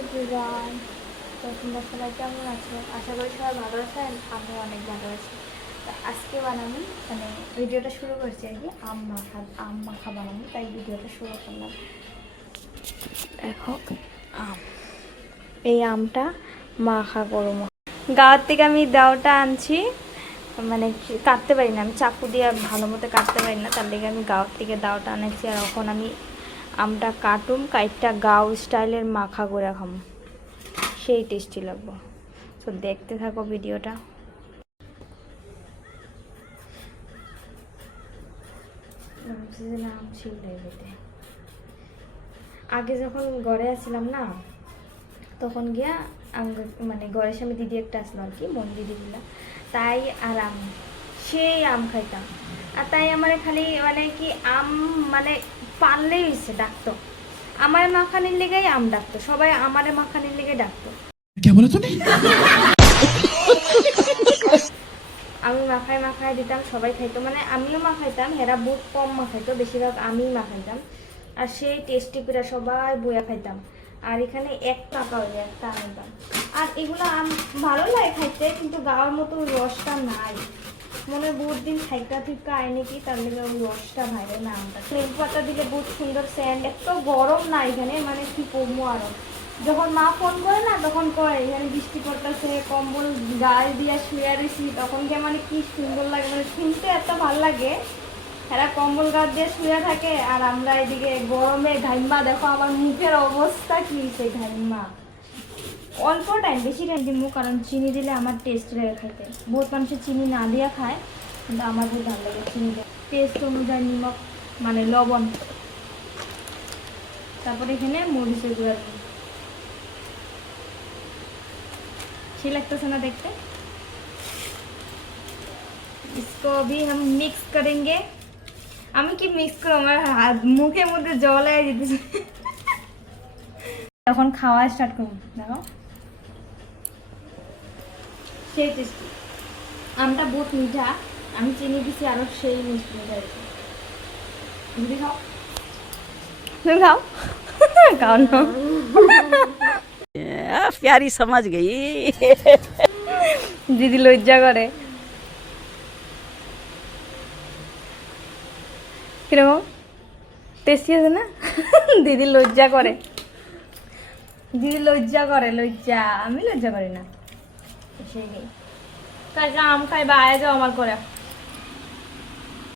Everyone, তো তোমরা সবাই কেমন আছো? আশা করি সবাই ভালো আছেন। আমি অনেক ভালো আছি। তো আজকে বানাবো, মানে ভিডিওটা শুরু করছি আর কি, আম মাখা বানাবো, তাই ভিডিওটা শুরু করলাম। দেখো আম, এই আমটা মাখা করবো। গাঁওয়ার থেকে আমি দাওটা আনছি, মানে কাটতে পারি না, আমি চাকু দিয়ে ভালো মতো কাটতে পারি না, তার লেগে আমি গাঁওয়ার থেকে দাওটা আনেছি। আর এখন আমি আমটা কাটুম, কাইটটা গাঁও স্টাইলের মাখা করে খাম, সেই টেস্টি লাগবে। তো দেখতে থাকো ভিডিওটা। আম ছিল আগে যখন ঘরে আসছিলাম না, তখন গিয়া মানে ঘরের সামনে দিদি একটা আসলো আর কি, বোন দিদিগুলা, তাই আর আম সেই আম খাইতাম। আর তাই আমার খালি মানে কি আম মানে পারলেই হয়েছে ডাকতো, আমার মাখানির লেগেই আম ডাকতো, সবাই আমারে মাখানির লেগে ডাকতো। আমি মাখায় মাখায় দিতাম, সবাই খাইতো, মানে আমিও মাখাইতাম, হেরা বহুত কম মাখাইতো, বেশিরভাগ আমিই মাখাইতাম। আর সেই টেস্টি করে সবাই বইয়া খাইতাম। আর এখানে 1 টাকা হয়ে একটা আনতাম। আর এগুলো ভালো লাগে খাইতে, কিন্তু গাওয়ার মতো ওই রসটা নাই। মনে হয় বহুত দিন খাইটা থিকা আয় কি, তার লেগে ওই রসটা ভাইরে না আমটা। লেবু পাতা দিলে বহুত সুন্দর স্যান্ড, এত গরম না এখানে, মানে কি কমবো আরো। যখন মা ফোন করে না, তখন কয় এখানে বৃষ্টি পড়তেছে, কম্বল গায়ে দিয়ে শুয়ে রয়েছি, তখন গিয়ে মানে কি সুন্দর লাগে, মানে শুনতে এত ভালো লাগে। এরা কম্বল গাছ দিয়ে শুয়ে থাকে, আর আমরা এদিকে গরমে ঘাইমা, দেখো আমার মুখের অবস্থা কি, সেই ঘাইমা। অল্প টাইম, বেশি টাইম দিব, কারণ চিনি দিলে আমার টেস্ট লাগে খাইতে। বহুত মানুষের চিনি না দিয়া খায়, কিন্তু আমার বহুত ভালো লাগে চিনি দিয়ে। টেস্ট অনুযায়ী নিমক, মানে লবণ, তারপরে এখানে মরিচের গুঁড়া দিই। अच्छी लगता है ना देखते। इसको अभी हम मिक्स करेंगे। আমি কি মিক্স করব, আমার মুখের মধ্যে জল আয় যেতেছে। তখন খাওয়া স্টার্ট করব। দেখো সেই টেস্টি, আমটা বহুত মিঠা, আমি চিনি দিছি আরো সেই মিষ্টি মিঠা। দিদি খাও, তুমি খাও, খাও না। प्यारी समझ गई। দিদি লজ্জা করে। কিরকম টেস্টি আছে না? দিদি লজ্জা করে, দিদি লজ্জা করে, লজ্জা, আমি লজ্জা করি না। সেই কাজে আম খাই বা আয় যাও আমার করে।